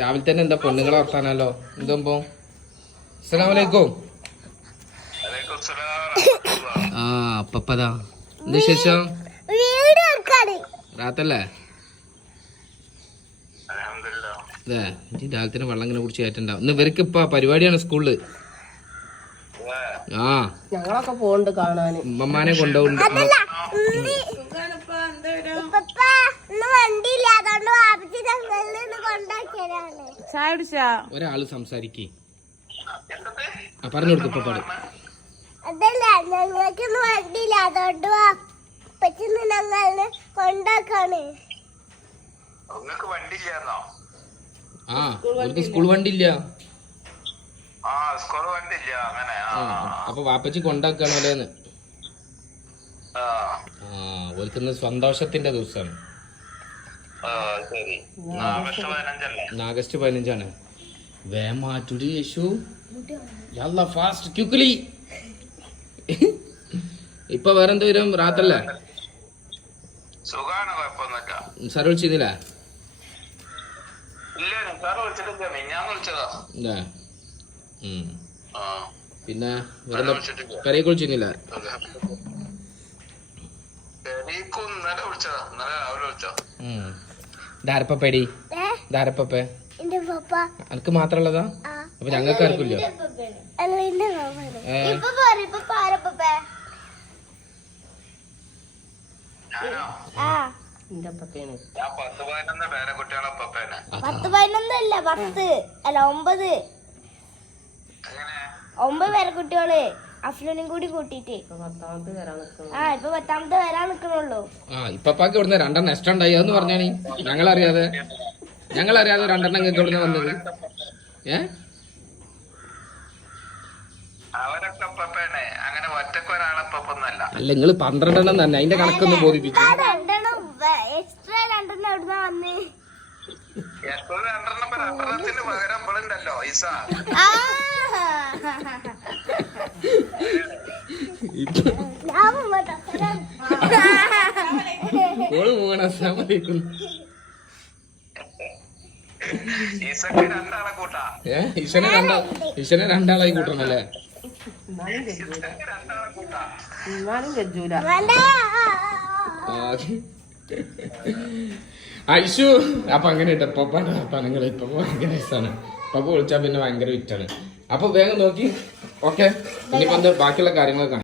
രാവിലെ തന്നെ എന്താ പെണ്ണുങ്ങളെ വർത്താനല്ലോ എന്തോ അസ്സലാമലൈക്കും. ആ അപ്പപ്പതാ എന്താ വിശേഷം? റാത്തല്ലേ? അതെ രാവിലെ തന്നെ വെള്ളം ഇങ്ങനെ കുടിച്ച് കയറ്റണ്ടാവും. ഇന്ന് ഇവർക്ക് ഇപ്പൊ പരിപാടിയാണ് സ്കൂളില്. ആ ഞങ്ങളൊക്കെ പോണ്ട് കാണാന്. ഉമ്മമാനെ കൊണ്ടുപോകുന്നുണ്ട്. ഒരാള് സംസാരിക്കേ പറഞ്ഞു കൊടുക്കും. ഇപ്പൊ പാട് അതല്ല ഞങ്ങൾക്ക് വണ്ടിയില്ല, അതുകൊണ്ട് ഞങ്ങള് കൊണ്ടാക്കാണ്. ആ അവർക്ക് സ്കൂൾ വണ്ടി ഇല്ല. അപ്പൊ വാപ്പച്ചി കൊണ്ടാക്കാണല്ലോന്ന്. ഓൽക്കുന്ന സന്തോഷത്തിന്റെ ദിവസമാണ്. ആഗസ്റ്റ് 15 വേ മാറ്റുടി യേശു ഫാസ്റ്റ് ക്യുക്ലി. ഇപ്പൊ വേറെന്ത് വരും? റാത്തല്ലേ? സാർ വിളിച്ചിരുന്നില്ല? പിന്നെ പെരയെ വിളിച്ചിരുന്നില്ല? ധാരപ്പേടി ധാരപ്പേ അനക്ക് മാത്രമുള്ളതാ? അപ്പൊ ഞങ്ങൾക്ക് ആർക്കില്ല? ഒമ്പത് പേരക്കുട്ടികള് അഫ്ലൂനും കൂടി കൂട്ടിട്ട് ഇപ്പൊ 10ാമത്തെ വരാൻ നിക്കണുള്ളൂ. ഇപ്പാക്ക് ഇവിടുന്ന് 2 എക്സ്ട്രാ ഉണ്ടായി എന്ന് പറഞ്ഞാണ്. ഞങ്ങളറിയാതെ 2 നിങ്ങൾക്ക് ഇവിടുന്ന് വന്നത്. അല്ല നിങ്ങള് 12 തന്നെ. അതിന്റെ കണക്കൊന്ന് ബോധിപ്പിച്ചു. ഈശനെ 2 ആളായി കൂട്ടണല്ലേ? ഐശു അപ്പൊ അങ്ങനെ ഇട്ട പപ്പാന്റെ വർത്താനങ്ങൾ ഇപ്പൊ ഭയങ്കര ഇഷ്ടമാണ്. പപ്പ വിളിച്ചാൽ പിന്നെ ഭയങ്കര വിറ്റാണ്. അപ്പൊ വേഗം നോക്കി. ഓക്കെ ഇനിയിപ്പോ ബാക്കിയുള്ള കാര്യങ്ങളൊക്കെ